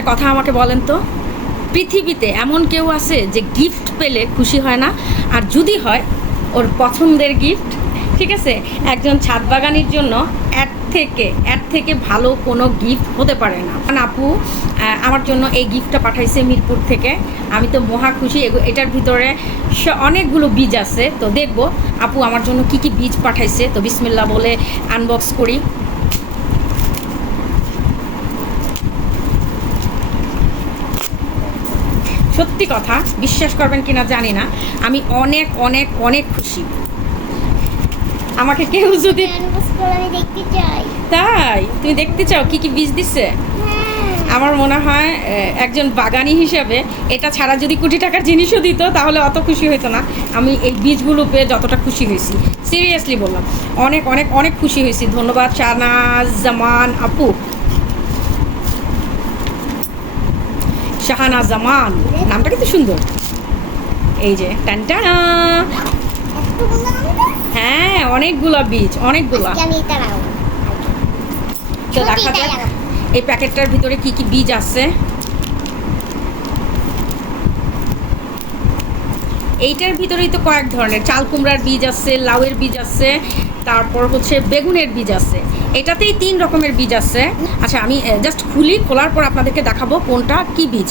একটা কথা আমাকে বলেন তো, পৃথিবীতে এমন কেউ আছে যে গিফট পেলে খুশি হয় না? আর যদি হয় ওর পছন্দের গিফট, ঠিক আছে, একজন ছাদ বাগানির জন্য এর থেকে ভালো কোনো গিফট হতে পারে না। আপু আমার জন্য এই গিফটটা পাঠাইছে মিরপুর থেকে, আমি তো মহা খুশি। এটার ভিতরে অনেকগুলো বীজ আছে, তো দেখবো আপু আমার জন্য কি কি বীজ পাঠাইছে। তো বিসমিল্লাহ বলে আনবক্স করি। সত্যি কথা বিশ্বাস করবেন কিনা জানি না, আমি অনেক অনেক অনেক খুশি। আমাকে কেউ যদি দেখতে চাই। তাই তুমি দেখতে চাও কি কি বীজ দিচ্ছে? আমার মনে হয় একজন বাগানি হিসাবে এটা ছাড়া যদি কোটি টাকার জিনিসও দিত তাহলে অত খুশি হতো না। আমি এই বীজগুলো পেয়ে যতটা খুশি হয়েছি, সিরিয়াসলি বললাম, অনেক অনেক অনেক খুশি হয়েছি। ধন্যবাদ শাহনাজ জামান আপু, শাহানা জামান নামটা কিন্তু সুন্দর। এই যে টানটানা, হ্যাঁ অনেকগুলা বীজ, অনেকগুলা। তো দেখা যাক এই প্যাকেটটার ভিতরে কি কি বীজ আছে। এইটার ভিতরেই তো কয়েক ধরনের, চাল কুমড়ার বীজ আছে, লাউয়ের বীজ আছে, তারপর হচ্ছে বেগুনের বীজ আছে। এটাতেই 3 রকমের বীজ আছে। আচ্ছা আমি জাস্ট খোলার পর আপনাদেরকে দেখাবো কোনটা কি বীজ।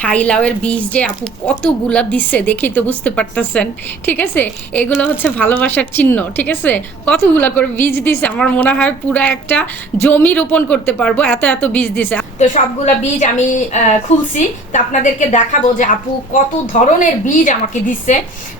থাই লাউয়ের বীজ যে আপু কতগুলা দিচ্ছে দেখেই তো বুঝতে পারতেছেন, ঠিক আছে। এগুলো হচ্ছে ভালোবাসার চিহ্ন, ঠিক আছে। কতগুলা করে বীজ দিছে, আমার মনে হয় পুরা একটা জমি রোপণ করতে পারবো, এত এত বীজ দিছে। তো সবগুলা বীজ আমি খুলছি, তো আপনাদেরকে দেখাবো যে আপু কত ধরনের বীজ আমাকে দিচ্ছে।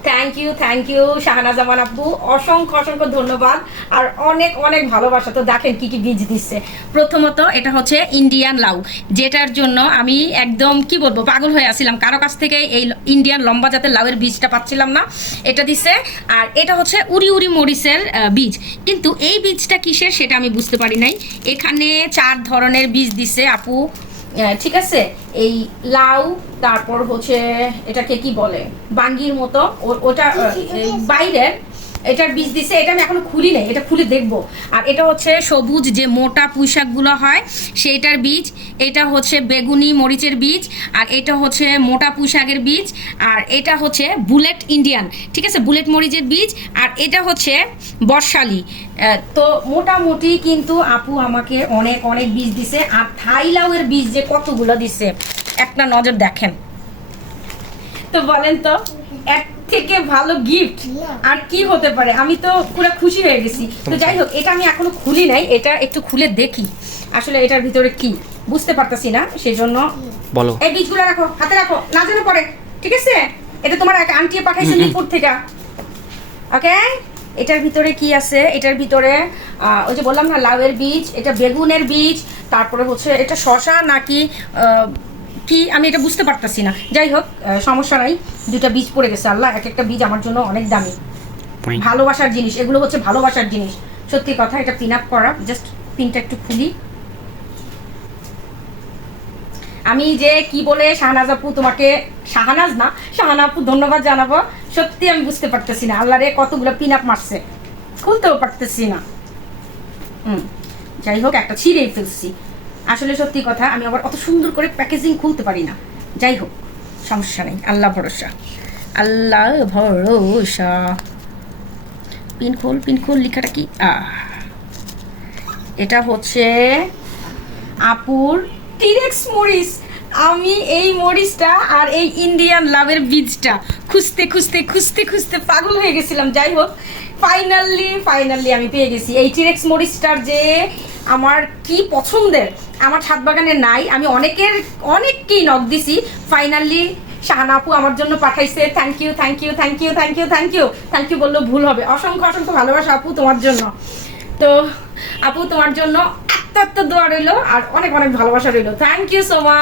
থ্যাংক ইউ শাহানা জামান আপু, অসংখ্য অসংখ্য ধন্যবাদ আর অনেক অনেক ভালোবাসা। তো দেখেন কি কি বীজ দিচ্ছে। প্রথমত এটা হচ্ছে ইন্ডিয়ান লাউ, যেটার জন্য আমি একদম কি বলবো পাগল হয়ে আসছিলাম, কারো কাছ থেকে এই ইন্ডিয়ান লম্বা জাতের লাউয়ের বীজটা পাচ্ছিলাম না, এটা দিছে। আর এটা হচ্ছে উড়ি উড়ি মরিচের বীজ, কিন্তু এই বীজটা কিসের সেটা আমি বুঝতে পারি নাই। এখানে 4 ধরনের বীজ দিছে আপু, ঠিক আছে। এই লাউ, তারপর হচ্ছে এটাকে কি বলে বাঙ্গির মতো, ওটা বাইরের এটার বীজ দিছে। এটা আমি এখনো খুলি নাই, এটা খুলে দেখবো। আর এটা হচ্ছে সবুজ যে মোটা পুঁইশাকগুলো হয় সেইটার বীজ। এটা হচ্ছে বেগুনি মরিচের বীজ, আর এটা হচ্ছে মোটা পুঁইশাকের বীজ, আর এটা হচ্ছে বুলেট ইন্ডিয়ান, ঠিক আছে, বুলেট মরিচের বীজ। আর এটা হচ্ছে বর্ষালি। তো মোটামুটি কিন্তু আপু আমাকে অনেক অনেক বীজ দিছে। আর থাই লাউয়ের বীজ যে কতগুলো দিছে একটা নজর দেখেন। তো বলেন তো এক থেকে ভালো গিফট আর কি হতে পারে? আমি তো পুরো খুশি হয়ে গেছি। তো যাই হোক, এটা আমি এখনো খুলি নাই, এটা একটু খুলে দেখি আসলে এটার ভিতরে কি, বুঝতে পারতাছি না, সেজন্য বলো। এই বীজগুলো রাখো, হাতে রাখো, না যেন পড়ে, ঠিক আছে। এটা তোমার এক আন্টি পাঠাইছে মিরপুর থেকে, ওকে। এটার ভিতরে কি আছে? এটার ভিতরে ওই যে বললাম না লাউয়ের বীজ, এটা বেগুনের বীজ, তারপরে হচ্ছে এটা শশা নাকি কি আমি এটা বুঝতে পারতাছি না। যাই হোক সমস্যা নাই, 2টা বীজ পড়ে গেছে। আল্লাহ, এক একটা বীজ আমার জন্য অনেক দামি, ভালোবাসার জিনিস এগুলো হচ্ছে, ভালোবাসার জিনিস, সত্যি কথা। এটা পিন আপ করা, জাস্ট পিনটা একটু খুলি। আমি যে কি বলে শাহনাজ আপু তোমাকে, শাহনাজ না শাহানা আপু ধন্যবাদ জানাবো। সত্যি আমি বুঝতে পারতেছি না, আল্লাহ রে কতগুলো পিন আপ মারছে, খুলতেও পারতেছি না। যাই হোক একটা ছিঁড়েই ফেলছি। আসলে সত্যি কথা আমি আবার অত সুন্দর করে প্যাকেজিং খুলতে পারি না। যাই হোক সমস্যা নেই, আল্লাহ ভরসা, আল্লাহ ভরসা। পিন খোল, লেখাটা কি? এটা হচ্ছে আপুর টিরেক্স মরিচ। আমি এই মরিচটা আর এই ইন্ডিয়ান লাভের বীজটা খুঁজতে পাগল হয়ে গেছিলাম। যাই হোক ফাইনালি আমি পেয়ে গেছি এই টিরেক্স মরিচটার, যে আমার কি পছন্দের, আমার ছাদ বাগানে নাই। আমি অনেককেই নক দিছি, ফাইনালি শাহানা আপু আমার জন্য পাঠাইছে। থ্যাংক ইউ বললেও ভুল হবে। অসংখ্য অসংখ্য ভালোবাসা আপু তোমার জন্য। তো আপু তোমার জন্য এত দোয়া রইলো আর অনেক অনেক ভালোবাসা রইলো। Thank you so much.